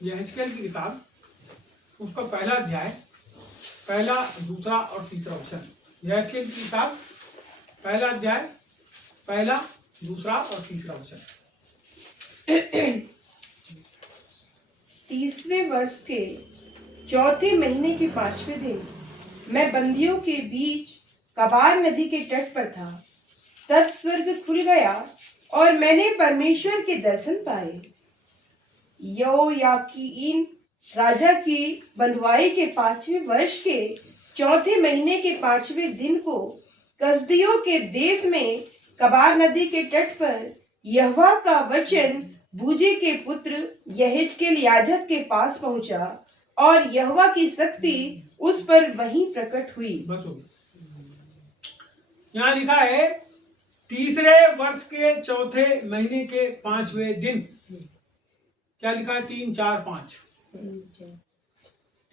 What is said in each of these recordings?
ये हिजकिय्याह की किताब, उसका पहला अध्याय, पहला, दूसरा और तीसरा वचन। हिजकिय्याह की किताब, पहला अध्याय, पहला, दूसरा और तीसरा वचन। 30वें वर्ष के चौथे महीने के 5वें दिन मैं बंदियों के बीच कबार नदी के तट पर था। तब स्वर्ग खुल गया और मैंने परमेश्वर के दर्शन पाए। योयाकीन राजा की बंधुआई के 5वें वर्ष के चौथे महीने के 5वें दिन को कसदियों के देश में कबार नदी के तट पर यहोवा का वचन बूजी के पुत्र यहेजकेल याजक के पास पहुंचा और यहोवा की शक्ति उस पर वहीं प्रकट हुई। बस हो गया। यहाँ लिखा है 3रे वर्ष के चौथे महीने के 5वें दिन। क्या लिखा है? 3, 4, 5।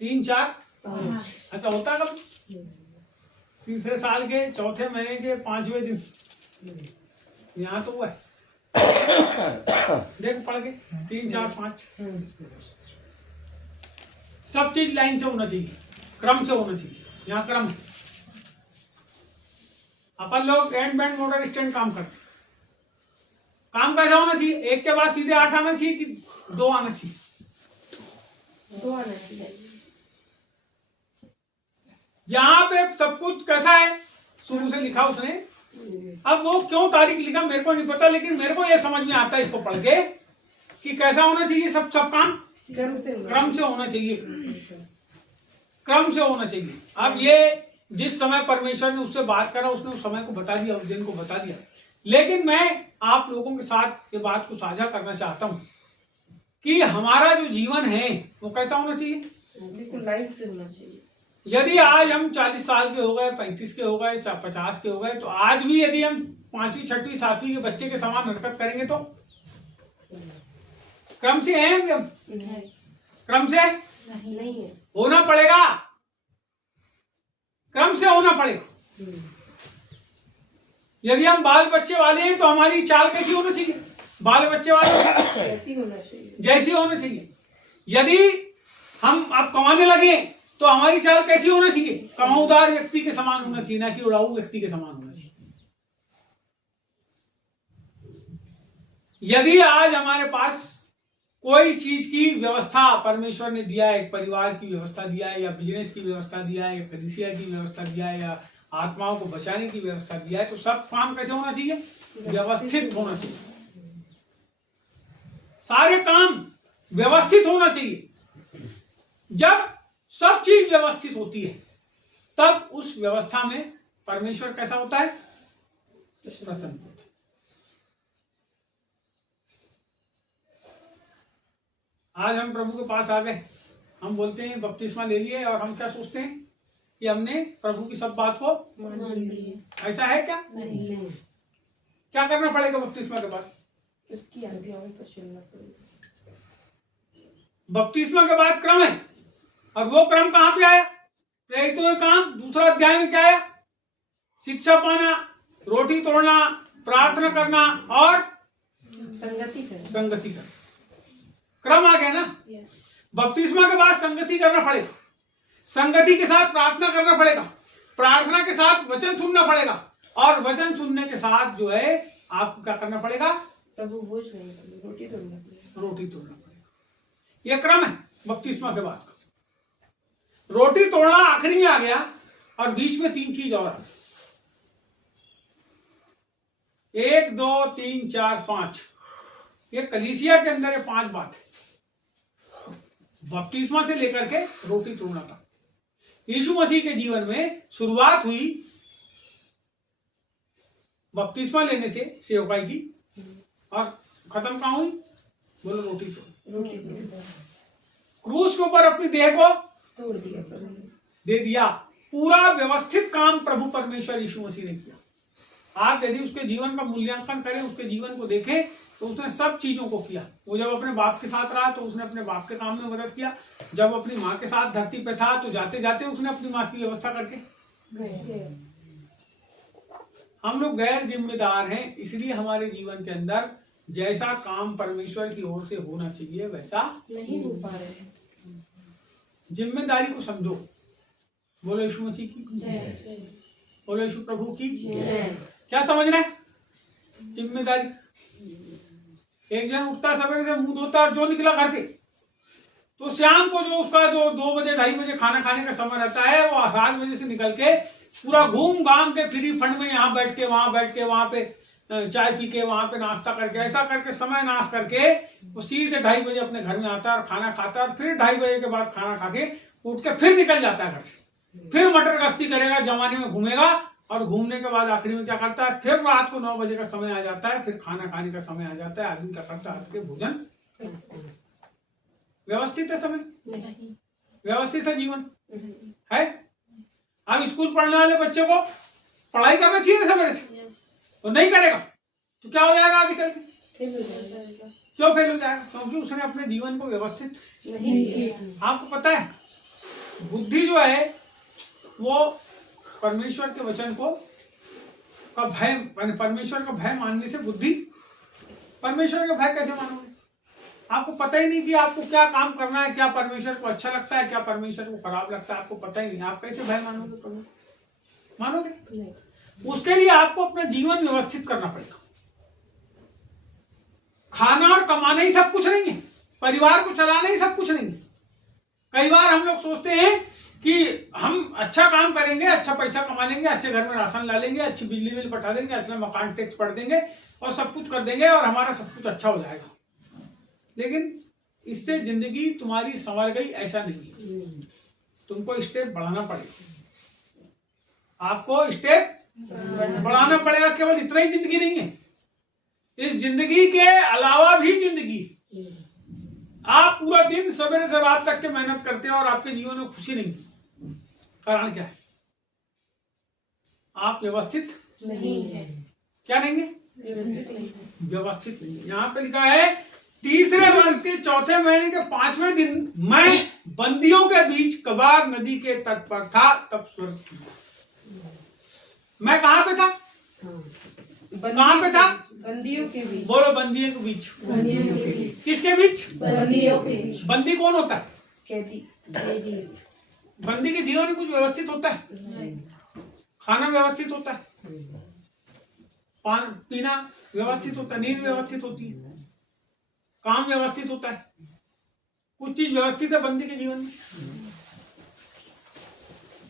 3, 4, 5। अच्छा, होता कब? 3रे साल के चौथे महीने के 5वें दिन। यहाँ तो हुआ है, देख पढ़ के 3, 4, 5। सब चीज लाइन से होना चाहिए, क्रम से होना चाहिए। यहाँ क्रम है। अपन लोग एंड बैंड मोटर स्टैंड काम करते। काम कैसा होना चाहिए? एक के बाद सीधे 8 आना चाहिए कि 2 आना चाहिए? 2 आना चाहिए। यहाँ पे सब कुछ कैसा है, शुरू से लिखा उसने। अब वो क्यों तारीख लिखा मेरे को नहीं पता, लेकिन मेरे को ये समझ में आता है इसको पढ़ के कि कैसा होना चाहिए। सब काम क्रम से होना चाहिए, क्रम से होना चाहिए। अब ये जिस समय परमेश्वर ने उससे बात करा, उसने उस समय को बता दिया, उस दिन को बता दिया। लेकिन मैं आप लोगों के साथ ये बात को साझा करना चाहता हूं कि हमारा जो जीवन है वो कैसा होना चाहिए? बिल्कुल लाइन से होना चाहिए। यदि आज हम 40 साल के हो गए, 35 के हो गए, 50 के हो गए, तो आज भी यदि हम 5वीं, 6वीं, 7वीं के बच्चे के समान हरकत करेंगे तो क्रम से हैं हम? क्रम से नहीं है। होना पड़ेगा, क्रम से होना पड़ेगा। यदि हम बाल बच्चे वाले हैं तो हमारी चाल कैसी होना चाहिए? बाल बच्चे वाले जैसी होना चाहिए, जैसी होना चाहिए। यदि हम अब कमाने लगे तो हमारी चाल कैसी होना चाहिए? कमाऊदार व्यक्ति के समान होना चाहिए, ना कि उड़ाऊ व्यक्ति के समान होना चाहिए। यदि आज हमारे पास कोई चीज की व्यवस्था परमेश्वर ने दिया है, एक परिवार की व्यवस्था दिया है, या बिजनेस की व्यवस्था दिया है, या कलीसिया की व्यवस्था दिया है, या आत्माओं को बचाने की व्यवस्था दिया है, तो सब काम कैसे होना चाहिए? व्यवस्थित होना चाहिए। सारे काम व्यवस्थित होना चाहिए। जब सब चीज व्यवस्थित होती है तब उस व्यवस्था में परमेश्वर कैसा होता है? प्रसन्न होता है। आज हम प्रभु के पास आ गए, हम बोलते हैं बपतिस्मा ले लिए, और हम क्या सोचते हैं कि हमने प्रभु की सब बात को मान ली। ऐसा है क्या? नहीं। क्या करना पड़ेगा बपतिस्मा के बाद? उसकी आज्ञाओं पर चलना पड़ेगा। बपतिस्मा के बाद क्रम है, और वो क्रम कहां पे आया? प्रेरितों के काम 2 अध्याय में क्या आया? शिक्षा पाना, रोटी तोड़ना, प्रार्थना करना और संगति करना। क्रम आ गया ना। बपतिस्मा के बाद संगति करना पड़ेगा, संगति के साथ प्रार्थना करना पड़ेगा, प्रार्थना के साथ वचन सुनना पड़ेगा, और वचन सुनने के साथ जो है आपको क्या करना पड़ेगा? प्रभु भोज नहीं, रोटी तोड़ना पड़ेगा। यह क्रम है बपतिस्मा के बाद का। रोटी तोड़ना आखिरी में आ गया, और बीच में 3 चीज और 1, 2, 3, 4, 5। ये कलीसिया के अंदर 5 बात है। बपतिस्मा से लेकर के रोटी तोड़ना था। यीशु मसीह के जीवन में शुरुआत हुई बपतिस्मा लेने से, सेवकाई की, और खत्म कहां हुई? बोलो, रोटी तोड़। क्रूस के ऊपर अपनी देह को तोड़ दिया, दे दिया। पूरा व्यवस्थित काम प्रभु परमेश्वर यीशु मसीह ने किया। आप यदि उसके जीवन का मूल्यांकन करें, उसके जीवन को देखें, तो उसने सब चीजों को किया। वो जब अपने बाप के साथ रहा तो उसने अपने बाप के काम में मदद किया। जब अपनी माँ के साथ धरती पे था तो जाते जाते उसने अपनी माँ की व्यवस्था करके हम लोग गैर जिम्मेदार हैं, इसलिए हमारे जीवन के अंदर जैसा काम परमेश्वर की ओर से होना चाहिए वैसा नहीं हो पा रहे हैं। जिम्मेदारी को समझो। बोलो यीशु मसीह की, बोलो यीशु प्रभु की। क्या समझना है? जिम्मेदारी। एक जन उठता सवेरे से, मुंह धोता और जो निकला घर से, तो शाम को जो उसका जो 2 बजे 2:30 बजे खाना खाने का समय रहता है, वो 7 बजे से निकल के पूरा घूम घाम के फ्री फंड में यहाँ बैठ के वहां पे चाय पी के, वहां पे नाश्ता करके, ऐसा करके समय नाश करके वो सीधे 2:30 बजे अपने घर में आता है और खाना खाता है और फिर 2:30 बजे के बाद खाना खा के उठ के फिर निकल जाता है घर से। फिर मटर गश्ती करेगा, जमाने में घूमेगा और घूमने के बाद आखिरी में क्या करता है, फिर रात को 9 बजे का समय आ जाता है, फिर खाना खाने का समय आ जाता है। आदमी क्या करता है, हाथ के भोजन। व्यवस्थित है समय, व्यवस्थित है जीवन है। अब स्कूल पढ़ने वाले बच्चे को पढ़ाई करना चाहिए ना सवेरे से, तो नहीं करेगा तो क्या हो जाएगा आगे चल के? क्यों फेल हो जाएगा? क्योंकि उसने अपने जीवन को व्यवस्थित नहीं किया। आपको पता है बुद्धि जो है वो परमेश्वर के वचन को का भय, परमेश्वर का भय मानने से बुद्धि। परमेश्वर का भय कैसे मानोगे? आपको पता ही नहीं कि आपको क्या काम करना है, क्या परमेश्वर को अच्छा लगता है, क्या परमेश्वर को खराब लगता है, आपको पता ही नहीं। आप कैसे भय मानोगे? प्रभु मानोगे नहीं। उसके लिए आपको अपना जीवन व्यवस्थित करना पड़ेगा। खाना और कमाना ही सब कुछ नहीं है, परिवार को चलाना ही सब कुछ नहीं है। कई बार हम लोग सोचते हैं कि हम अच्छा काम करेंगे, अच्छा पैसा कमा लेंगे, अच्छे घर में राशन ला लेंगे, अच्छी बिजली बिल पटा देंगे, अच्छा मकान टैक्स भर देंगे और सब कुछ कर देंगे और हमारा सब कुछ अच्छा हो जाएगा। लेकिन इससे जिंदगी तुम्हारी संवर गई, ऐसा नहीं है। तुमको स्टेप बढ़ाना पड़ेगा, आपको स्टेप बढ़ाना पड़ेगा। केवल इतना ही जिंदगी नहीं है, इस जिंदगी के अलावा भी जिंदगी। आप पूरा दिन सवेरे से रात तक के मेहनत करते हैं और आपके जीवन में खुशी नहीं। कारण क्या है? आप व्यवस्थित नहीं है। क्या नहीं है? व्यवस्थित नहीं है। यहाँ पे लिखा है 3रे वर्ष के 4थे महीने के 5वें दिन मैं बंदियों के बीच कबार नदी के तट पर था, तब स्वर्ग किया। मैं कहां पे था? कहां पे था? बंदियों के बीच। बोलो बंदियों के बीच। किसके बीच? बंदियों के बीच। बंदी कौन होता है? कैदी। बंदी के जीवन में कुछ व्यवस्थित होता है? खाना व्यवस्थित होता है, पान पीना व्यवस्थित होता है, नींद व्यवस्थित होती है, काम व्यवस्थित होता है, कुछ चीज व्यवस्थित है बंदी के जीवन में।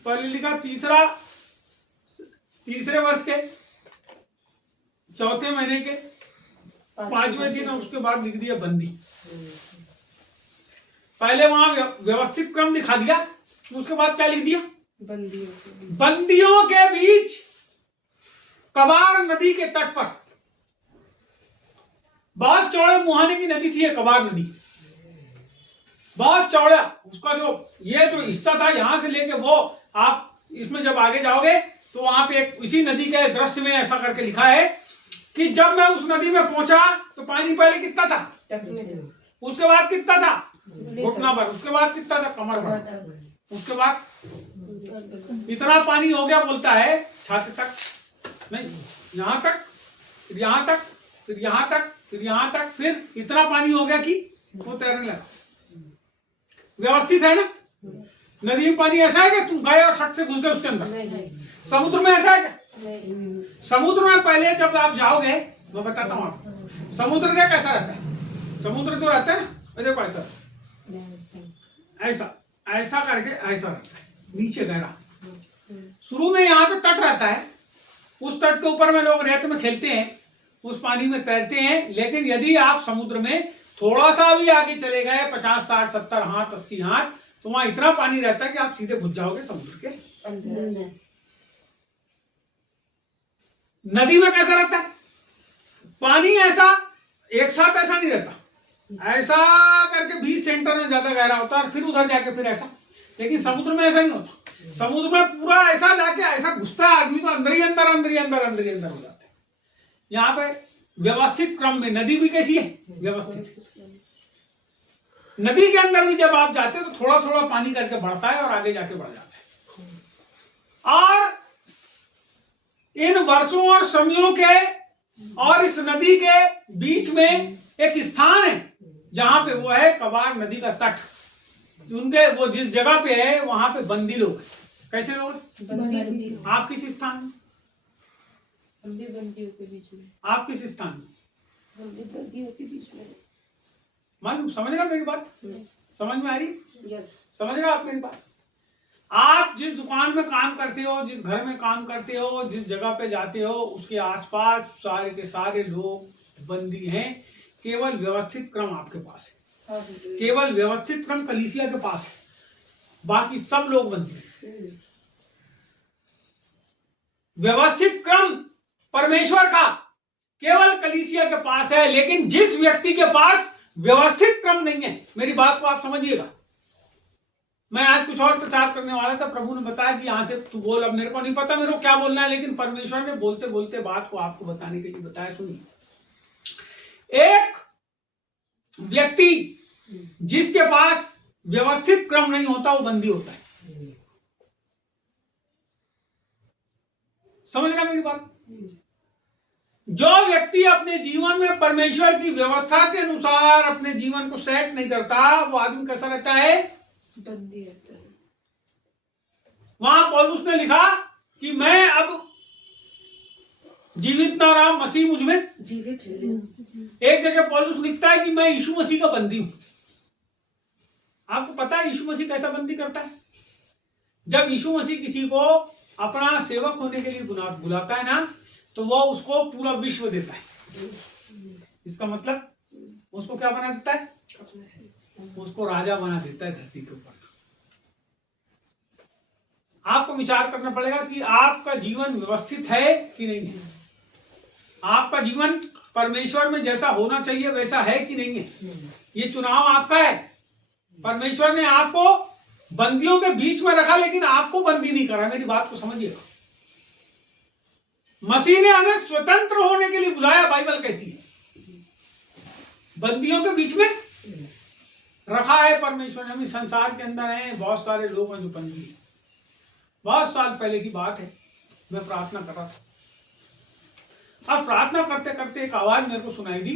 पहले लिखा 3रे वर्ष के 4थे महीने के 5वें दिन, और उसके बाद लिख दिया बंदी। पहले वहां व्यवस्थित क्रम दिखा दिया, उसके बाद क्या लिख दिया? बंदियों के बीच कबार नदी के तट पर। बहुत चौड़े मुहाने की नदी थी ये कबार नदी, बहुत चौड़ा। उसका जो ये जो हिस्सा था यहां से लेके वो, आप इसमें जब आगे जाओगे तो वहां पे एक इसी नदी के दृश्य में ऐसा करके लिखा है कि जब मैं उस नदी में पहुंचा तो पानी पहले कितना था, उसके बाद कितना था, घुटना भर, उसके बाद कितना था, कमर भर, उसके बाद इतना पानी हो गया। बोलता है छाती तक नहीं, यहां तक, फिर यहां तक, फिर यहां तक, फिर यहां तक, फिर इतना पानी हो गया कि वो तैरने लगा। व्यवस्थित है ना? नदी में पानी ऐसा है कि तुम गए और शट से घुस गए उसके अंदर। समुद्र में ऐसा है क्या? समुद्र में पहले जब आप जाओगे, मैं बताता हूं आपको समुद्र का कैसा रहता है। समुद्र जो रहता है ना, देखो ऐसा ऐसा ऐसा करके ऐसा रहता है, नीचे गहरा। शुरू में यहाँ पे तट रहता है, उस तट के ऊपर में लोग रेत में खेलते हैं, उस पानी में तैरते हैं। लेकिन यदि आप समुद्र में थोड़ा सा भी आगे चले गए, 50, 60, 70 हाथ, 80 हाथ, तो वहां इतना पानी रहता है कि आप सीधे घुस जाओगे समुद्र के अंदर। नदी में कैसा रहता है? पानी ऐसा एक साथ ऐसा नहीं रहता, ऐसा करके 20 सेंटर में ज्यादा गहरा होता है और फिर उधर जाके फिर ऐसा। लेकिन समुद्र में ऐसा नहीं होता। समुद्र में पूरा ऐसा जाके ऐसा घुसता है आदमी, तो अंदर ही अंदर अंदर ही अंदर अंदर ही अंदर हो जाता है। यहाँ पे व्यवस्थित क्रम में नदी भी कैसी है? व्यवस्थित। नदी के अंदर भी जब आप जाते हो तो थोड़ा थोड़ा पानी करके बढ़ता है और आगे जाके बढ़ जाता है। और इन वर्षों और समयों के और इस नदी के बीच में एक स्थान है जहां पे वो है कबार नदी का तट। उनके वो जिस जगह पे है वहां पे बंदी लोग हैं। कैसे लोग? आप किस स्थान में? हम भी बंदियों के बीच में। आप किस स्थान में? हम भी बंदियों के बीच में। मालूम, समझ रहा मेरी बात? समझ में आ रही? यस। समझ रहे आप मेरी बात? आप जिस दुकान में काम करते हो, जिस घर में काम करते हो, जिस जगह पे जाते हो, उसके आसपास सारे के सारे लोग बंदी हैं। केवल व्यवस्थित क्रम आपके पास है, केवल व्यवस्थित क्रम कलीसिया के पास है, बाकी सब लोग बंदी हैं। व्यवस्थित क्रम परमेश्वर का केवल कलीसिया के पास है, लेकिन जिस व्यक्ति के पास व्यवस्थित क्रम नहीं है, मेरी बात को आप समझिएगा। मैं आज कुछ और प्रचार करने वाला था, प्रभु ने बताया कि यहां से तू बोल। अब मेरे को नहीं पता मेरे को क्या बोलना है, लेकिन परमेश्वर ने बोलते बोलते बात को आपको बताने के लिए बताया। सुनिए, एक व्यक्ति जिसके पास व्यवस्थित क्रम नहीं होता वो बंदी होता है। समझ रहा मेरी बात? जो व्यक्ति अपने जीवन में परमेश्वर की व्यवस्था के अनुसार अपने जीवन को सेट नहीं करता, वो आदमी कैसा रहता है? बंदी रहता है। वहां पौलुस ने लिखा कि मैं अब जीवित ना रहा, मसीह मुझ में जीवित है। एक जगह पौलुस लिखता है कि मैं यीशु मसीह का बंदी हूं। आपको पता है यीशु मसीह कैसा बंदी करता है? जब यीशु मसीह किसी को अपना सेवक होने के लिए बुलाता है ना, तो वो उसको पूरा विश्व देता है। इसका मतलब उसको क्या बना देता है? उसको राजा बना देता है धरती के ऊपर। आपको विचार करना पड़ेगा कि आपका जीवन व्यवस्थित है कि नहीं है। आपका जीवन परमेश्वर में जैसा होना चाहिए वैसा है कि नहीं है। ये चुनाव आपका है। परमेश्वर ने आपको बंदियों के बीच में रखा, लेकिन आपको बंदी नहीं करा। मेरी बात को समझिएगा। मसीह ने हमें स्वतंत्र होने के लिए बुलाया, बाइबल कहती है। बंदियों के बीच में रखा है परमेश्वर ने। हम इस संसार के अंदर हैं, बहुत सारे लोग हैं जो बंदी हैं। बहुत साल पहले की बात है, मैं प्रार्थना कर रहा था। अब प्रार्थना करते करते एक आवाज मेरे को सुनाई दी।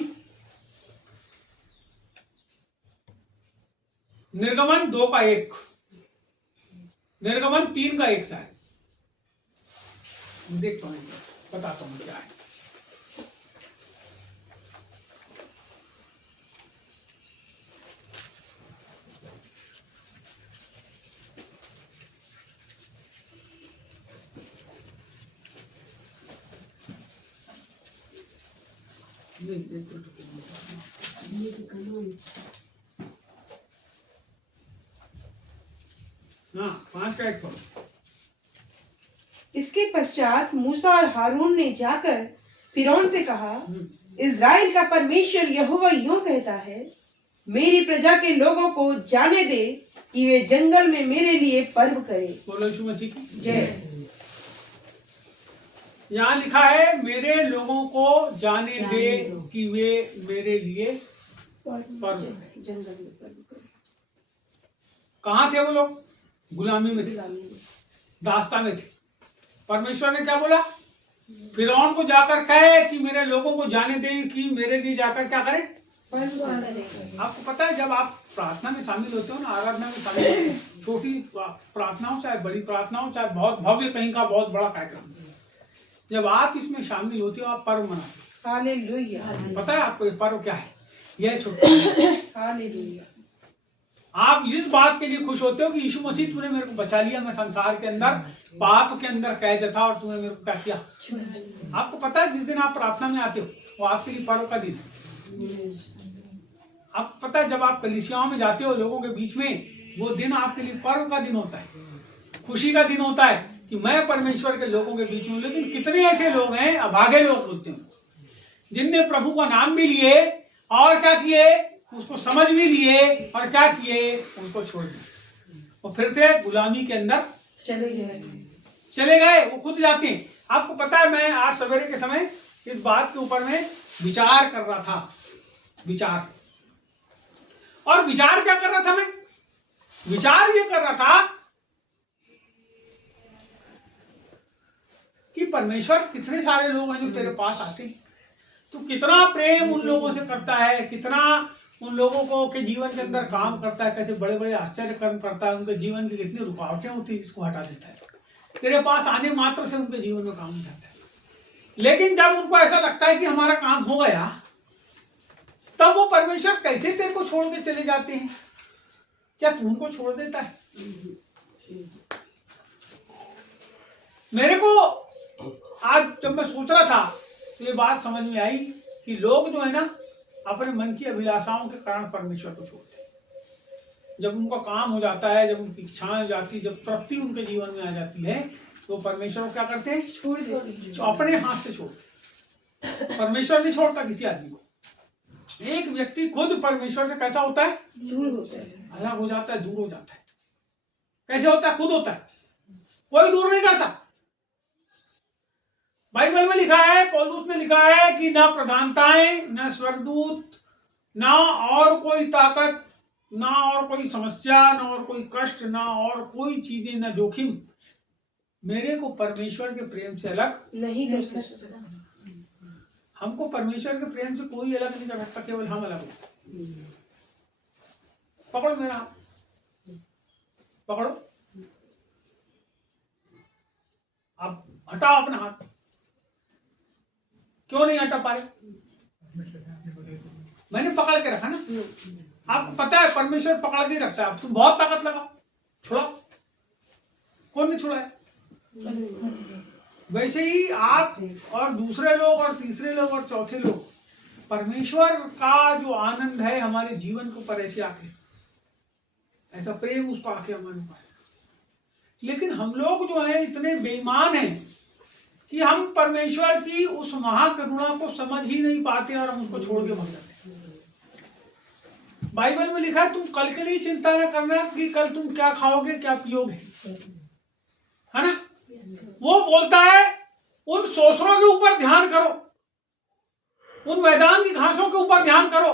निर्गमन 2 का 1, निर्गमन 3 का 1 शायद, देखता हूं, बताता हूं क्या है। हाँ, 5 का 1 पढ़ो। इसके पश्चात मूसा और हारून ने जाकर फिरौन से कहा, इज़राइल का परमेश्वर यहोवा यूं कहता है, मेरी प्रजा के लोगों को जाने दे कि वे जंगल में मेरे लिए पर्व करें। बोलो यीशु मसीह की जय। यहाँ लिखा है, मेरे लोगों को जाने दे कि वे मेरे लिए पर्व। जंगल में पर्व करें। कहाँ थे वो लोग? गुलामी में थे, दास्ता में थे। परमेश्वर ने क्या बोला? फिरौन को जाकर कहे कि मेरे लोगों को जाने दें कि मेरे लिए जाकर क्या करें? आपको पता है, जब आप प्रार्थना में शामिल होते हो ना, आराधना में शामिल होते हो, छोटी प्रार्थनाओं चाहे बड़ी प्रार्थनाओं चाहे बहुत भव्य कहीं का बहुत बड़ा कार्यक्रम, जब आप इसमें शामिल होते हो आप पर्व मनाते हो। हालेलुया। पता है आपको ये पर्व क्या है? यह छोटा। हालेलुया। आप इस बात के लिए खुश होते हो कि यीशु मसीह तूने मेरे को बचा लिया, मैं संसार के अंदर पाप के अंदर कैद था और तूने मेरे को क्या किया। आपको पता है जिस दिन आप प्रार्थना में आते हो वो आपके लिए पर्व का दिन है। आपको पता है जब आप कलीसियाओं में जाते हो लोगों के बीच में, वो दिन आपके लिए पर्व का दिन होता है, खुशी का दिन होता है कि मैं परमेश्वर के लोगों के बीच में। लेकिन कितने ऐसे लोग हैं, अभागे लोग बोलते हैं, जिनने प्रभु का नाम भी लिए और क्या किए, उसको समझ भी लिए और क्या किए, उनको छोड़ दिया और फिर से गुलामी के अंदर चले गए। वो खुद जाते हैं। आपको पता है, मैं आज सवेरे के समय इस बात के ऊपर में विचार कर रहा था। और विचार क्या कर रहा था? मैं विचार ये कर रहा था कि परमेश्वर कितने सारे लोग हैं जो तेरे पास आते हैं, तो कितना प्रेम उन लोगों से करता है, कितना उन लोगों को के जीवन के अंदर काम करता है, कैसे बड़े बड़े आश्चर्य कर्म करता है, उनके जीवन की कितनी रुकावटें होती है जिसको हटा देता है। तेरे पास आने मात्र से उनके जीवन में काम हो जाता है। लेकिन जब उनको ऐसा लगता है कि हमारा काम हो गया, तब वो परमेश्वर कैसे तेरे को छोड़ के चले जाते हैं? क्या तू उनको छोड़ देता है? मेरे को आज जब मैं सोच रहा था तो ये बात समझ में आई कि लोग जो है ना अपने मन की अभिलाषाओं के कारण परमेश्वर को छोड़ते हैं। जब उनका काम हो जाता है, जब उनकी इच्छाएं हो जाती है, जब तृप्ति उनके जीवन में आ जाती है, तो परमेश्वर को क्या करते हैं? छोड़ देते हैं। तो अपने हाथ से छोड़ते हैं। परमेश्वर नहीं छोड़ता किसी आदमी को। एक व्यक्ति खुद परमेश्वर से कैसा होता है? दूर होता है, अलग हो जाता है, दूर हो जाता है। कैसे होता है? खुद होता है, कोई दूर नहीं करता। बाइबल में लिखा है, पौलुस में लिखा है कि ना प्रधानताएं, ना स्वर्गदूत, ना और कोई ताकत, ना और कोई समस्या, ना और कोई कष्ट, ना और कोई चीजें, ना जोखिम मेरे को परमेश्वर के प्रेम से अलग नहीं कर सकता। हमको परमेश्वर के प्रेम से कोई अलग नहीं कर सकता, केवल हम अलग होते। पकड़ो मेरा हाथ, पकड़ो। अब हटाओ अपना हाथ। क्यों नहीं हटा पा रहे? मैंने पकड़ के रखा ना। आपको पता है परमेश्वर पकड़ के रखता है। अब तुम बहुत ताकत लगाओ, छुड़ाओ। कौन नहीं छुड़ा है? वैसे ही आप और दूसरे लोग और तीसरे लोग और चौथे लोग परमेश्वर का जो आनंद है हमारे जीवन के ऊपर ऐसे आके, ऐसा प्रेम उसका आके हमारे ऊपर। लेकिन हम लोग जो है इतने बेईमान हैं कि हम परमेश्वर की उस महाकरुणा को समझ ही नहीं पाते और हम उसको छोड़ के भाग जाते हैं। बाइबल में लिखा है, तुम कल के लिए चिंता न करना कि कल तुम क्या खाओगे क्या पियोगे, है ना? वो बोलता है उन सोसरों के ऊपर ध्यान करो, उन मैदान की घासों के ऊपर ध्यान करो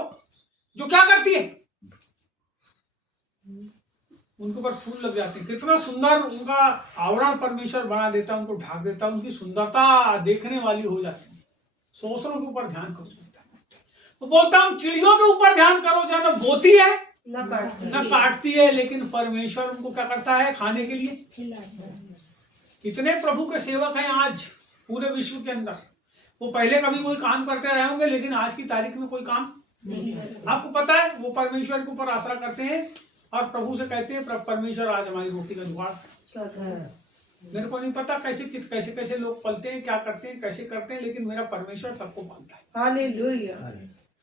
जो क्या करती है, उनके ऊपर फूल लग जाते हैं। कितना सुंदर उनका आवरण परमेश्वर बना देता है, उनको ढाक देता है, उनकी सुंदरता देखने वाली हो जाती है। सोसरों के ऊपर ध्यान करो। वो बोलता हूं चिड़ियों के ऊपर ध्यान करो जो न बोती है न काटती है, लेकिन परमेश्वर उनको क्या करता है? खाने के लिए। कितने प्रभु के सेवक हैं आज पूरे विश्व के अंदर। वो पहले कभी कोई काम करते रहे होंगे, लेकिन आज की तारीख में कोई काम नहीं। आपको पता है वो परमेश्वर के ऊपर आसरा करते हैं और प्रभु से कहते हैं, परमेश्वर आज हमारी रोटी का जुगाड़। मेरे को नहीं पता कैसे कैसे कैसे लोग पलते हैं, क्या करते हैं, कैसे करते हैं, लेकिन मेरा परमेश्वर सबको पालता है। हालेलुया।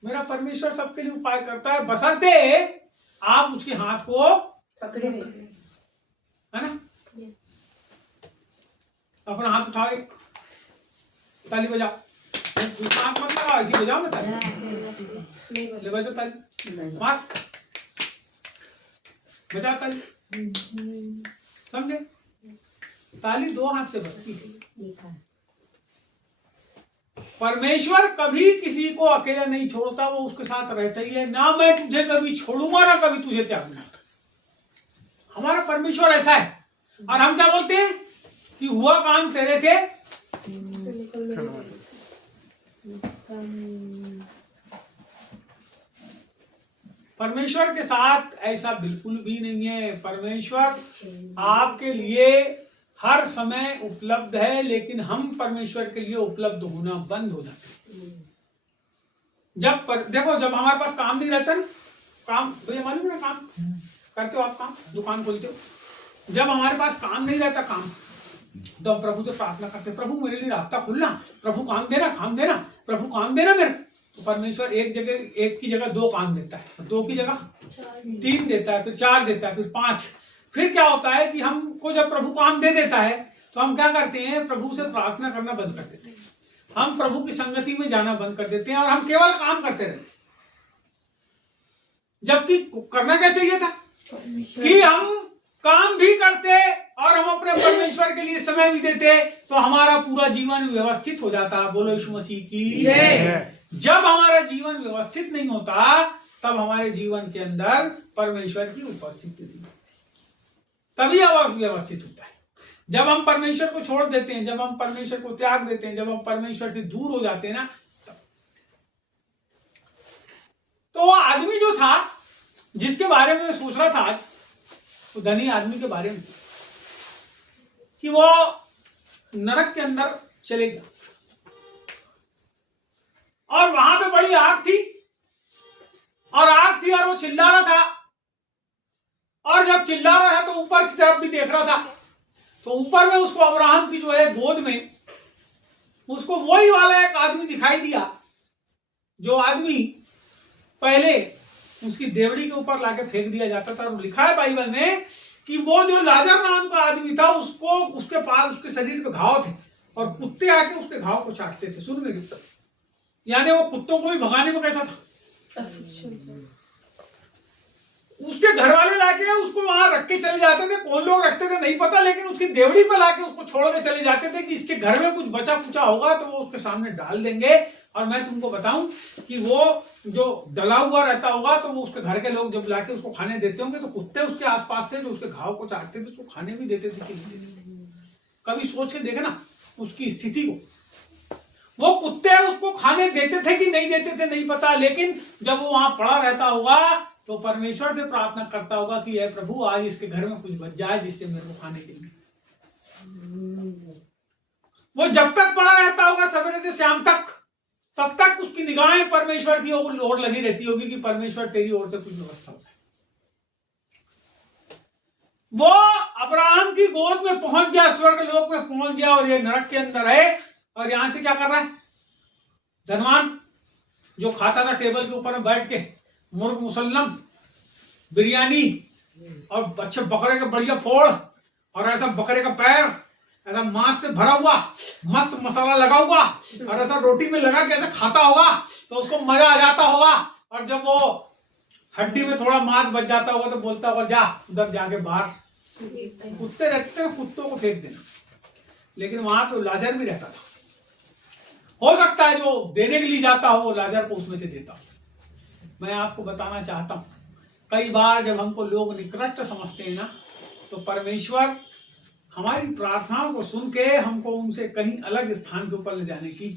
मेरा परमेश्वर सबके लिए उपाय करता है, बशर्ते आप उसके हाथ को पकड़े, है ना? अपना हाथ उठाओ, एक ताली बजाओ। दूसरा हाथ मत लगाओ, ऐसी बजाओ ना ताली। ले बजाओ ताली, मार बजाओ ताली, समझे? ताली दो हाथ से बजती है। परमेश्वर कभी किसी को अकेला नहीं छोड़ता, वो उसके साथ रहता ही है। ना मैं तुझे कभी छोड़ूंगा ना कभी तुझे त्यागूंगा। हमारा परमेश्वर ऐसा है। और हम क्या बोलते हैं कि हुआ काम तेरे से। परमेश्वर के साथ ऐसा बिल्कुल भी नहीं है। परमेश्वर आपके लिए हर समय उपलब्ध है, लेकिन हम परमेश्वर के लिए उपलब्ध होना बंद हो जाते हैं। देखो जब हमारे पास काम नहीं रहता ना, काम भैया मालूम है ना, काम करते हो आप, काम दुकान खोलते हो, जब हमारे पास काम नहीं रहता काम, तो हम प्रभु से प्रार्थना करते हैं, प्रभु मेरे लिए रास्ता खुलना, प्रभु काम देना, प्रभु काम देना मेरे। तो परमेश्वर एक की जगह दो काम देता है, दो की जगह तीन देता है, फिर चार देता है, फिर पांच। फिर क्या होता है कि हमको जब प्रभु काम दे देता है तो हम क्या करते हैं? प्रभु से प्रार्थना करना बंद कर देते हैं, हम प्रभु की संगति में जाना बंद कर देते हैं और हम केवल काम करते रहते हैं। जबकि करना क्या चाहिए था कि हम काम भी करते और हम अपने परमेश्वर के लिए समय भी देते, तो हमारा पूरा जीवन व्यवस्थित हो जाता। बोलो यीशु मसीह की जय। जब हमारा जीवन व्यवस्थित नहीं होता तब हमारे जीवन के अंदर परमेश्वर की उपस्थिति नहीं, तभी व्यवस्थित होता है। जब हम परमेश्वर को छोड़ देते हैं, जब हम परमेश्वर को त्याग देते हैं, जब हम परमेश्वर से दूर हो जाते हैं ना, तो वो आदमी जो था जिसके बारे में मैं सोच रहा था आज, वो धनी आदमी के बारे में, कि वो नरक के अंदर चले गया और वहां पे बड़ी आग थी और वो चिल्ला रहा था, और जब चिल्ला रहा था तो ऊपर की तरफ भी देख रहा था। तो ऊपर में उसको अब्राहम की जो है गोद में उसको वही वाला एक आदमी दिखाई दिया जो आदमी पहले उसकी देवड़ी के ऊपर लाके फेंक दिया जाता था। और लिखा है बाइबल में कि वो जो लाजर नाम का आदमी था उसको उसके पास उसके शरीर पे घाव थे और कुत्ते आके उसके घाव को चाटते थे। सुन मेरी, यानी वो कुत्तों को भी भगाने में कैसा था, उसके घर वाले लाके उसको वहां रख के चले जाते थे। कौन लोग रखते थे नहीं पता, लेकिन उसकी देवड़ी पे लाके उसको छोड़ के चले जाते थे कि इसके घर में कुछ बचा कुचा होगा तो वो उसके सामने डाल देंगे। और मैं तुमको बताऊं कि वो जो डला हुआ रहता होगा तो वो उसके घर के लोग जब लाके उसको खाने देते होंगे तो कुत्ते उसके आसपास थे जो उसके घाव को चाटते थे, उसको खाने भी देते थे कि नहीं देते थे। कभी सोच के देखे ना उसकी स्थिति को, वो कुत्ते उसको खाने देते थे कि नहीं देते थे नहीं पता, लेकिन जब वो वहां पड़ा रहता होगा तो परमेश्वर से प्रार्थना करता होगा कि हे प्रभु आज इसके घर में कुछ बच जाए जिससे मेरे को खाने के लिए। वो जब तक पड़ा रहता होगा सवेरे से शाम तक, तब तक उसकी निगाहें परमेश्वर की ओर लगी रहती होगी कि परमेश्वर तेरी ओर से कुछ व्यवस्था हो जाए। वो अब्राहम की गोद में पहुंच गया, स्वर्ग लोक में पहुंच गया और ये नरक के अंदर है। और यहां से क्या कर रहा है, धनवान जो खाता था टेबल के ऊपर में बैठ के मुर्ग मुसल्लम बिरयानी और अच्छे बकरे का बढ़िया फोड़ और ऐसा बकरे का पैर ऐसा मांस से भरा हुआ मस्त मसाला लगा हुआ और ऐसा रोटी में लगा के ऐसा खाता होगा तो उसको मजा आ जाता होगा। और जब वो हड्डी में थोड़ा मांस बच जाता होगा तो बोलता होगा जा उधर जाके बाहर कुत्ते रहते थे, कुत्तों को फेंक देना। लेकिन वहां पे लाजर भी रहता था, हो सकता है जो देने के लिए जाता हो वो लाजर को उसमें से देता हो। मैं आपको बताना चाहता हूं, कई बार जब हमको लोग निकृष्ट समझते हैं ना तो परमेश्वर हमारी प्रार्थनाओं को सुन के हमको उनसे कहीं अलग स्थान के ऊपर ले जाने की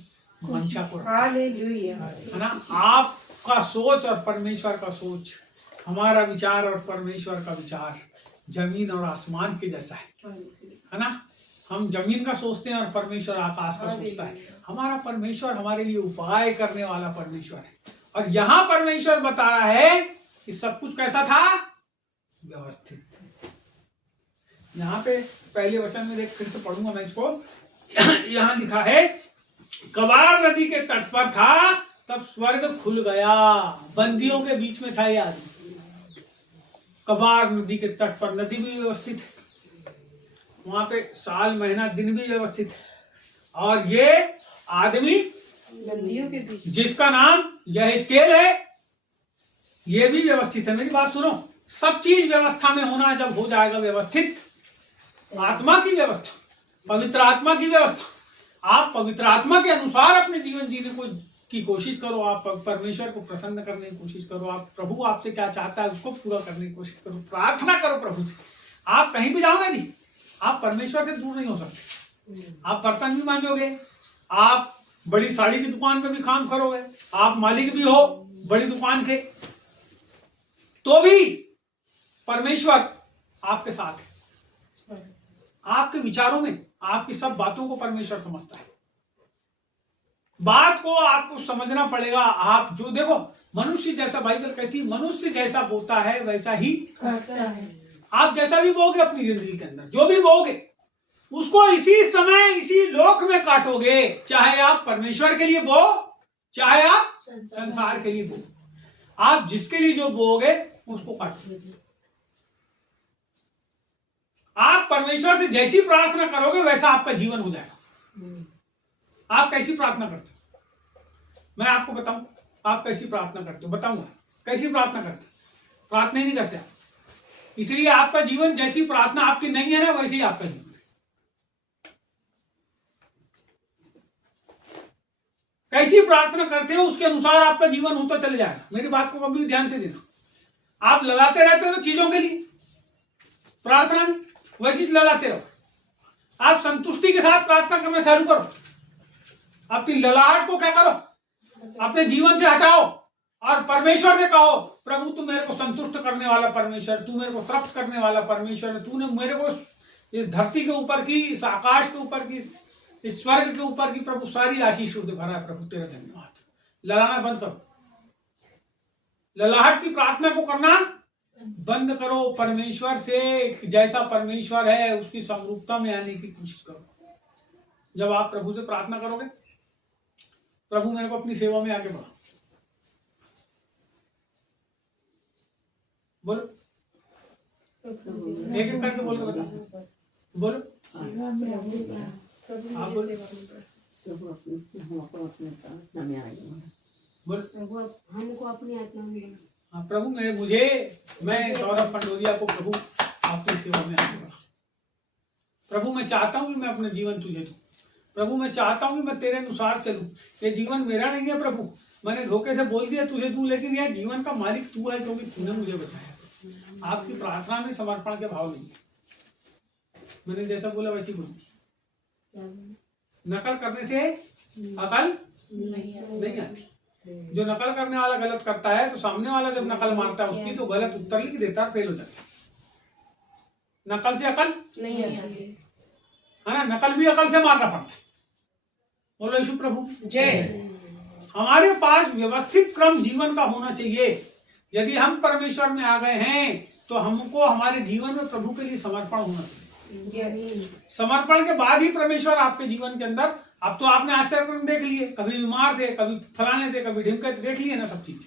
मंशा को है ना। आपका सोच और परमेश्वर का सोच, हमारा विचार और परमेश्वर का विचार जमीन और आसमान के जैसा है ना। हम जमीन का सोचते हैं और परमेश्वर आकाश का सोचता है। हमारा परमेश्वर हमारे लिए उपाय करने वाला परमेश्वर है। और यहां परमेश्वर बता रहा है कि सब कुछ कैसा था, व्यवस्थित। यहां पे पहले वचन में देख, फिर से पढ़ूंगा मैं इसको। यहां लिखा है कबार नदी के तट पर था तब स्वर्ग खुल गया। बंदियों के बीच में था ये आदमी, कबार नदी के तट पर। नदी भी व्यवस्थित है वहां पे, साल महीना दिन भी व्यवस्थित है। और ये आदमी बंदियों के बीच जिसका नाम यहेजकेल है ये भी व्यवस्थित है। मेरी बात सुनो, सब चीज व्यवस्था में होना जब हो जाएगा व्यवस्थित, आत्मा की व्यवस्था, पवित्र आत्मा की व्यवस्था, आप पवित्र आत्मा के अनुसार अपने जीवन जीने की कोशिश करो। आप परमेश्वर को प्रसन्न करने की कोशिश करो। आप प्रभु आपसे क्या चाहता है उसको पूरा करने की कोशिश करो। प्रार्थना करो प्रभु से। आप कहीं भी जाओ ना जी, आप परमेश्वर से दूर नहीं हो सकते। आप बर्तन भी मांजोगे, आप बड़ी साड़ी की दुकान पे भी काम करोगे, आप मालिक भी हो बड़ी दुकान के, तो भी परमेश्वर आपके साथ है। आपके विचारों में आपकी सब बातों को परमेश्वर समझता है। बात को आपको समझना पड़ेगा। आप जो देखो, मनुष्य जैसा, बाइबल कहती है मनुष्य जैसा बोता है वैसा ही करता है। आप जैसा भी बोगे अपनी जिंदगी के अंदर, जो भी बोगे उसको इसी समय इसी लोक में काटोगे। चाहे आप परमेश्वर के लिए बो, चाहे आप संसार के लिए बो, आप जिसके लिए जो बोगे उसको काटोगे। आप परमेश्वर से जैसी प्रार्थना करोगे वैसा आपका जीवन हो जाएगा। आप कैसी प्रार्थना करते हो, मैं आपको बताऊं आप कैसी प्रार्थना करते हो, बताऊंगा कैसी प्रार्थना करते हो। प्रार्थना ही नहीं करते आप, इसलिए आपका जीवन, जैसी प्रार्थना आपकी नहीं है ना वैसे ही आपका जीवन है। कैसी प्रार्थना करते हो उसके अनुसार आपका जीवन होता चले जाएगा। मेरी बात को कभी ध्यान से देना। आप ललाते रहते हो ना चीजों के लिए प्रार्थना में, वैसे ही ललाते रहो। आप संतुष्टि के साथ प्रार्थना करना चालू करो। अपनी ललाहट को क्या करो, अपने जीवन से हटाओ और परमेश्वर से कहो, प्रभु तू मेरे को संतुष्ट करने वाला परमेश्वर, तू मेरे को तृप्त करने वाला परमेश्वर है, तूने मेरे को इस धरती के ऊपर की, इस आकाश के ऊपर की, इस स्वर्ग के ऊपर की प्रभु सारी आशीषों से भरा है। प्रभु तेरा धन्यवाद। ललाना बंद करो, ललाहट की प्रार्थना को करना बंद करो। परमेश्वर से जैसा परमेश्वर है उसकी समरूपता में आने की कोशिश करो। जब आप प्रभु से प्रार्थना करोगे, प्रभु मेरे को अपनी सेवा में आगे बढ़ा, बोलो एक एक करके बोल के बता, बोलो आप बोलो, बोलो प्रभु हमको अपनी आत्मा में हाँ प्रभु मैं सौरभ पंडोरिया को प्रभु आपकी सेवा में आगे बढ़ा। प्रभु मैं चाहता हूँ कि मैं अपना जीवन तुझे दूं। प्रभु मैं चाहता हूँ कि मैं तेरे अनुसार चलूं। ये जीवन मेरा नहीं है प्रभु, मैंने धोखे से बोल दिया तुझे दूं, लेकिन यह जीवन का मालिक तू है, क्योंकि तूने मुझे बताया। आपकी प्रार्थना में समर्पण के भाव नहीं है। मैंने जैसा बोला वैसी बोली। नकल करने से अकल नहीं आती। जो नकल करने वाला गलत करता है तो सामने वाला जब नकल मारता है उसकी तो गलत उत्तर लिख देता है, फेल हो जाता है। नकल से अकल नहीं आती है ना, नकल भी अकल से मारना पड़ता है। बोलो यीशु प्रभु जय। हमारे पास व्यवस्थित क्रम जीवन का होना चाहिए। यदि हम परमेश्वर में आ गए हैं तो हमको हमारे जीवन में प्रभु के लिए समर्पण होना चाहिए। समर्पण के बाद ही परमेश्वर आपके जीवन के अंदर, अब तो आपने आचरण देख लिए, कभी बीमार थे, कभी फलाने थे, कभी ढिमके थे, देख लिए ना सब चीज।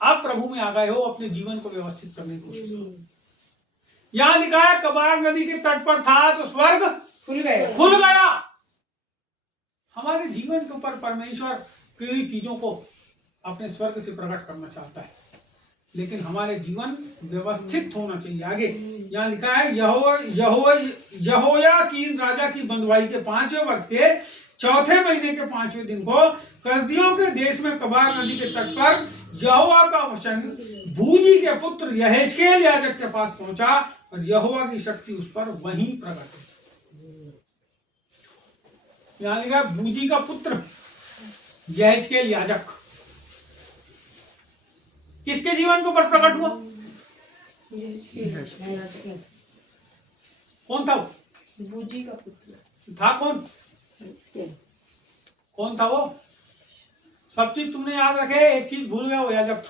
आप प्रभु में आ गए हो, अपने जीवन को व्यवस्थित करने की कोशिश करो। यहाँ लिखा है कबार नदी के तट पर था तो स्वर्ग खुल गया। हमारे जीवन के ऊपर परमेश्वर कई चीजों को अपने स्वर्ग से प्रकट करना चाहता है, लेकिन हमारे जीवन व्यवस्थित होना चाहिए। आगे यहाँ लिखा है यहोयाकीन राजा की बंधुआई के 5वें वर्ष के चौथे महीने के 5वें दिन को कसदियों के देश में कबार नदी के तट पर यहोवा का वचन बूजी के पुत्र यहेजकेल याजक के पास पहुंचा और यहोवा की शक्ति उस पर वहीं प्रकट हुई। यहाँ लिखा बूजी का पुत्र यहेजकेल याजक किसके जीवन के ऊपर प्रकट हुआ? कौन था वो? बूजी का पुत्र था कौन था वो? सब चीज तुमने याद रखे, एक चीज भूल गए, वो याजक।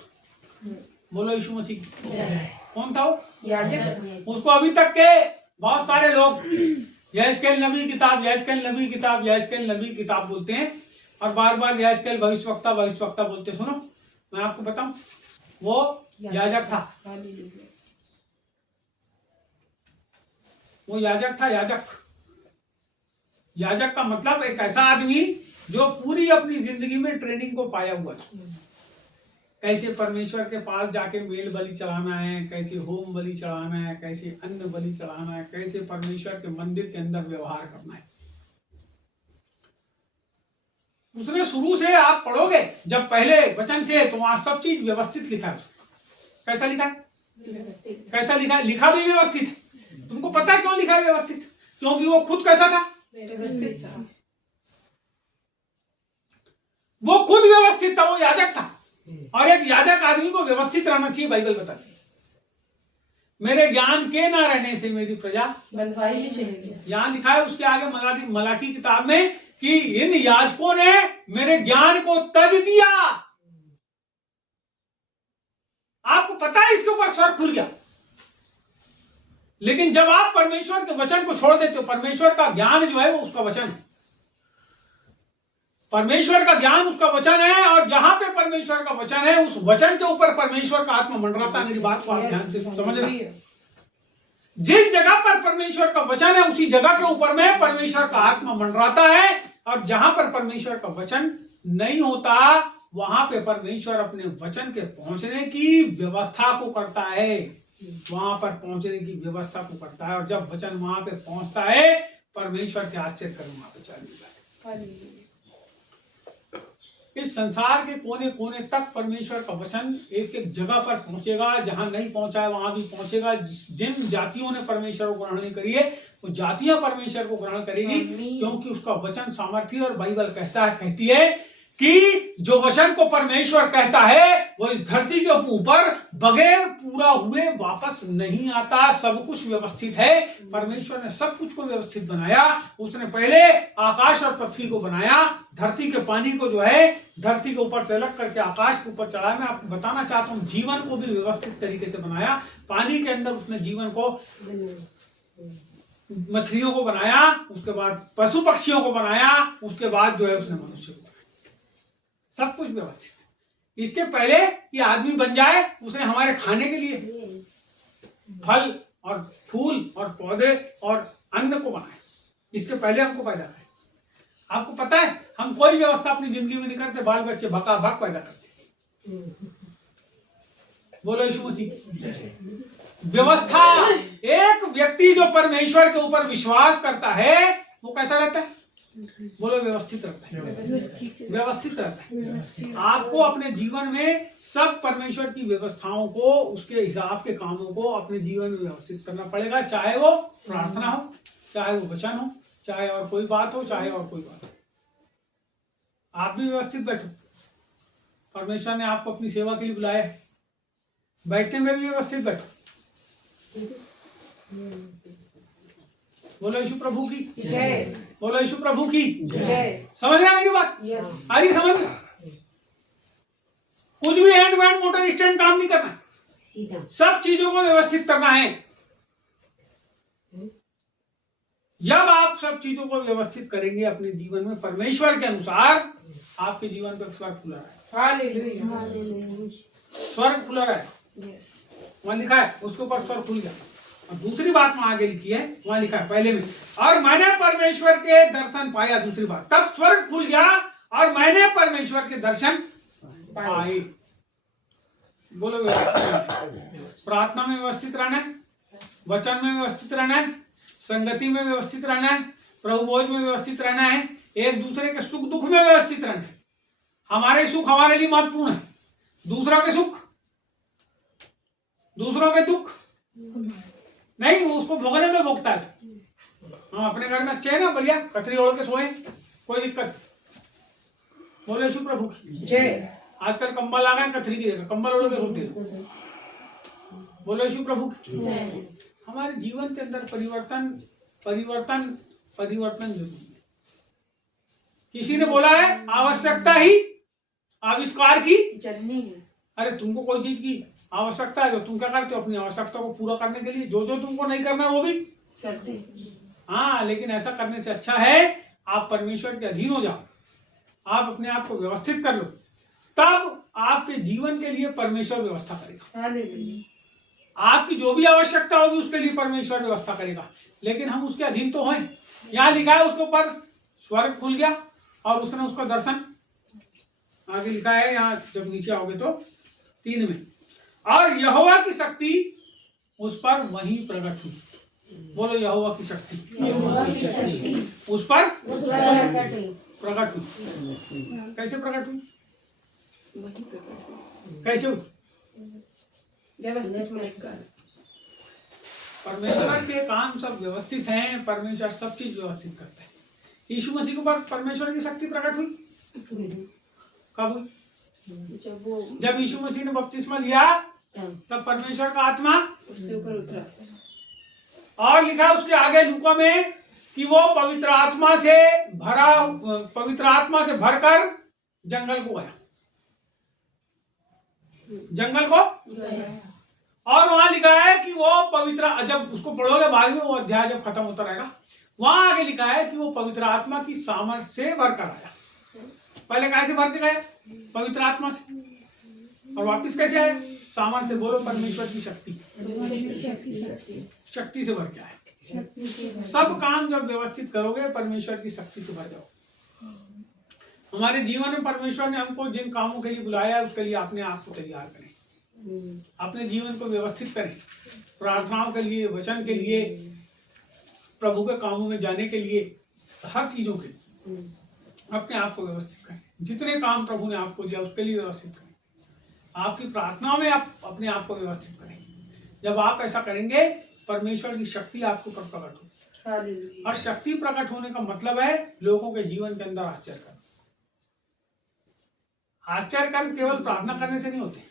बोलो यीशु मसीह। कौन था वो? याजक। उसको अभी तक के बहुत सारे लोग यहेजकेल नबी की किताब बोलते हैं और बार बार यहेजकेल भविष्यवक्ता बोलते। सुनो मैं आपको बताऊं, वो याजक था। वो याजक था। याजक का मतलब एक ऐसा आदमी जो पूरी अपनी जिंदगी में ट्रेनिंग को पाया हुआ है। कैसे परमेश्वर के पास जाके मेल बलि चढ़ाना है, कैसे होम बलि चढ़ाना है, कैसे अन्न बलि चढ़ाना है, कैसे परमेश्वर के मंदिर के अंदर व्यवहार करना है। उसने शुरू से, आप पढ़ोगे जब पहले वचन से, तो वहां सब चीज व्यवस्थित लिखा है। कैसा लिखा है? कैसा लिखा है? लिखा भी व्यवस्थित है। तुमको पता है क्यों लिखा है व्यवस्थित? क्योंकि वो खुद कैसा था? व्यवस्थित था। वो खुद व्यवस्थित था, वो याजक था। और एक याजक आदमी को व्यवस्थित रहना चाहिए। बाइबल बताती है मेरे ज्ञान के ना रहने से मेरी प्रजा बंधुआई में चली गई। यहाँ लिखा है उसके आगे मलाकी किताब में कि इन याजकों ने मेरे ज्ञान को तज दिया। आपको पता है इसके ऊपर स्वर्ग खुल गया। लेकिन जब आप परमेश्वर के वचन को छोड़ देते हो, परमेश्वर का ज्ञान जो है वो उसका वचन है। परमेश्वर का ज्ञान उसका वचन है, और जहां पे परमेश्वर का वचन है उस वचन के ऊपर परमेश्वर का आत्मा मंडराता है। मेरी बात को आप ध्यान से समझना। जिस जगह पर परमेश्वर का वचन है उसी जगह के ऊपर में परमेश्वर का आत्मा मंडराता है, और जहां पर परमेश्वर का वचन नहीं होता वहां पे परमेश्वर अपने वचन के पहुंचने की व्यवस्था को करता है। वहां पर पहुंचने की व्यवस्था को करता है, और जब वचन वहां पे पहुंचता है परमेश्वर के आश्चर्य कर्म वहां पे चालू होता है। इस संसार के कोने कोने तक परमेश्वर का वचन एक एक जगह पर पहुंचेगा। जहां नहीं पहुंचा है वहां भी पहुंचेगा। जिन जातियों ने परमेश्वर को ग्रहण नहीं करी है वो जातियां परमेश्वर को ग्रहण करेगी, क्योंकि उसका वचन सामर्थ्य। और बाइबल कहती है कि जो वचन को परमेश्वर कहता है वो इस धरती के ऊपर बगैर पूरा हुए वापस नहीं आता। सब कुछ व्यवस्थित है, परमेश्वर ने सब कुछ को व्यवस्थित बनाया। उसने पहले आकाश और पृथ्वी को बनाया, धरती के पानी को जो है धरती के ऊपर से अलग करके आकाश के ऊपर चढ़ाया। मैं आपको बताना चाहता हूँ जीवन को भी व्यवस्थित तरीके से बनाया। पानी के अंदर उसने जीवन को, मछलियों को बनाया, उसके बाद पशु पक्षियों को बनाया, उसके बाद जो है उसने मनुष्य को बनाया। सब कुछ व्यवस्थित। इसके पहले कि आदमी बन जाए उसने हमारे खाने के लिए फल और फूल और पौधे और अन्न को बनाया। इसके पहले हमको पैदा करें। आपको पता है हम कोई व्यवस्था अपनी जिंदगी में नहीं करते, बाल बच्चे भका भक पैदा करते। बोलो यीशु मसीह। व्यवस्था, एक व्यक्ति जो परमेश्वर के ऊपर विश्वास करता है वो कैसा रहता है? बोलो व्यवस्थित रहता है। व्यवस्थित रहता है। आपको अपने जीवन में सब परमेश्वर की व्यवस्थाओं को, उसके हिसाब के कामों को अपने जीवन में व्यवस्थित करना पड़ेगा। चाहे वो प्रार्थना हो, चाहे वो वचन हो, चाहे और कोई बात हो, चाहे और कोई बात हो। आप भी व्यवस्थित बैठो। परमेश्वर ने आपको अपनी सेवा के लिए बुलाया है, बैठने में भी व्यवस्थित बैठो। बोलो यीशु प्रभु की जय। बोलो यीशु प्रभु की जय। समझ रहे हैं मेरी बात? यस। आ रही समझ? कुछ भी हैंड बैंड मोटर स्टैंड काम नहीं करना, सीधा सब चीजों को व्यवस्थित करना है। जब आप सब चीजों को व्यवस्थित करेंगे अपने जीवन में परमेश्वर के अनुसार, आपके जीवन पे स्वर्ग खुला रहा है। हालेलुया। स्वर्ग खुला रहा है। यस। वहां लिखा है उसके ऊपर स्वर्ग खुल गया। और दूसरी बात वहां आगे लिखी है, वहां लिखा है पहले में, और मैंने परमेश्वर के दर्शन पाया। दूसरी बात, तब स्वर्ग खुल गया और मैंने परमेश्वर के दर्शन पाए। बोलो व्यवस्थित। प्रार्थना में व्यवस्थित रहना है, वचन में व्यवस्थित रहना है, संगति में व्यवस्थित रहना है, प्रभु भोज में व्यवस्थित रहना है, एक दूसरे के सुख दुख में व्यवस्थित रहना है। हमारे सुख हमारे लिए महत्वपूर्ण है, दूसरों के सुख, दूसरों के दुख नहीं, उसको भोगने तो भोगता है। हम अपने घर में अच्छे है ना, बढ़िया कतरी ओढ़ के सोए, कोई दिक्कत। बोले यीशु प्रभु की जय। आजकल कंबल आ गए, कतरी की जगह कंबल ओढ़ के सोते हैं। बोले यीशु प्रभु की जय। हमारे जीवन के अंदर परिवर्तन परिवर्तन परिवर्तन जरूरी है। किसी ने बोला है आवश्यकता ही आविष्कार की जननी है। अरे तुमको कोई चीज की आवश्यकता है तो तुम क्या करते हो? अपनी आवश्यकता को पूरा करने के लिए जो जो तुमको नहीं करना है वो भी करते। हाँ, लेकिन ऐसा करने से अच्छा है आप परमेश्वर के अधीन हो जाओ, आप अपने आप को व्यवस्थित कर लो, तब आपके जीवन के लिए परमेश्वर व्यवस्था करेगा। आपकी जो भी आवश्यकता होगी उसके लिए परमेश्वर व्यवस्था करेगा, लेकिन हम उसके अधीन तो हैं। यहाँ लिखा है उसके ऊपर स्वर्ग खुल गया और उसने उसका दर्शन, आगे लिखा है यहाँ जब नीचे आओगे तो 3 में, और यहोवा की शक्ति उस पर वहीं प्रकट हुई। बोलो यहोवा की शक्ति उस पर प्रकट हुई। कैसे प्रकट हुई? कैसे हुई? व्यवस्थित। परमेश्वर के काम सब व्यवस्थित हैं, परमेश्वर सब चीज व्यवस्थित करता है। यीशु मसीह के ऊपर परमेश्वर की शक्ति प्रकट हुई कब हुई? जब यीशु मसीह ने बपतिस्मा लिया तब परमेश्वर का आत्मा उसके ऊपर उतरा, और लिखा उसके आगे लूका में कि वो पवित्र आत्मा से भरकर जंगल को गया, जंगल को, और वहां लिखा है कि वो पवित्र, जब उसको पढ़ोगे बाद में वो अध्याय जब खत्म होता रहेगा, वहां आगे लिखा है कि वो पवित्र आत्मा की सामर्थ से भरकर आया। पहले कैसे भर के गया? पवित्र आत्मा से, और वापिस कैसे आए? सामर्थ्य। बोलो परमेश्वर की शक्ति, शक्ति से भर के आए। सब काम जब व्यवस्थित करोगे परमेश्वर की शक्ति से भर जाओ। हमारे जीवन में परमेश्वर ने हमको जिन कामों के लिए बुलाया है उसके लिए अपने आप को तैयार करें, अपने जीवन को व्यवस्थित करें, प्रार्थनाओं के लिए, वचन के लिए, प्रभु के कामों में जाने के लिए, हर चीजों के लिए अपने आप को व्यवस्थित करें। जितने काम प्रभु ने आपको दिया उसके लिए व्यवस्थित करें। आपकी प्रार्थना में आप अपने आप को व्यवस्थित करें। जब आप ऐसा करेंगे परमेश्वर की शक्ति आपको प्रकट होगी, और शक्ति प्रकट होने का मतलब है लोगों के जीवन के अंदर आश्चर्य करना। आश्चर्य कर्म केवल प्रार्थना करने से नहीं होते,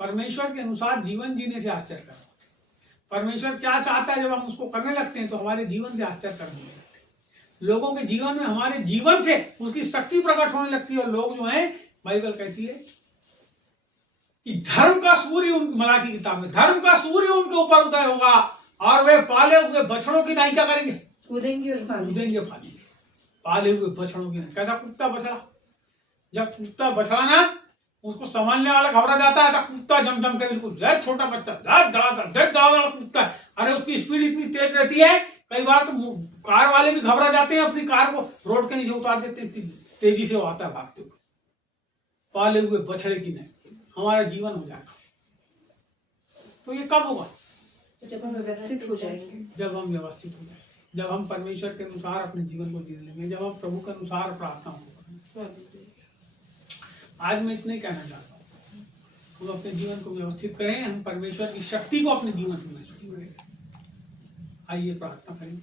परमेश्वर के अनुसार जीवन जीने से आश्चर्य कर्म होते। परमेश्वर क्या चाहता है, जब हम उसको करने लगते हैं तो हमारे जीवन से आश्चर्य कर्म होने लगते हैं। लोगों के जीवन में हमारे जीवन से उसकी शक्ति प्रकट होने लगती है। और लोग जो हैं, बाइबल कहती है कि धर्म का सूर्य, मलाकी किताब में, धर्म का सूर्य उनके ऊपर उदय होगा और वे पाले हुए बछड़ों की नाई क्या करेंगे, कूदेंगे और फालेंगे। कूदेंगे फालेंगे। पाले हुए बछड़ों की नाई, कैसा कुत्ता बछड़ा, जब कुत्ता बछड़ा ना उसको संभालने वाला घबरा जाता है, तो कुत्ता जम के बिल्कुल जैसे छोटा बच्चा धड़ाधड़ कुत्ता, अरे उसकी स्पीड इतनी तेज रहती है, कई बार तो कार वाले भी घबरा जाते हैं, अपनी कार को रोड के नीचे उतार देते हैं, तेजी से वो आता है भागते हुए। पाले हुए बछड़े की नहीं हमारा जीवन हो जाएगा। तो ये कब होगा, जब हम व्यवस्थित हो जाएंगे, जब हम व्यवस्थित हो जाएंगे, जब हम परमेश्वर के अनुसार अपने जीवन को जीने लेंगे, जब हम प्रभु के अनुसार प्रार्थना करेंगे। आज मैं इतने कहना चाहता हूँ, हम अपने जीवन को व्यवस्थित करें, हम परमेश्वर की शक्ति को अपने जीवन में महसूस करें। आइए प्रार्थना करें।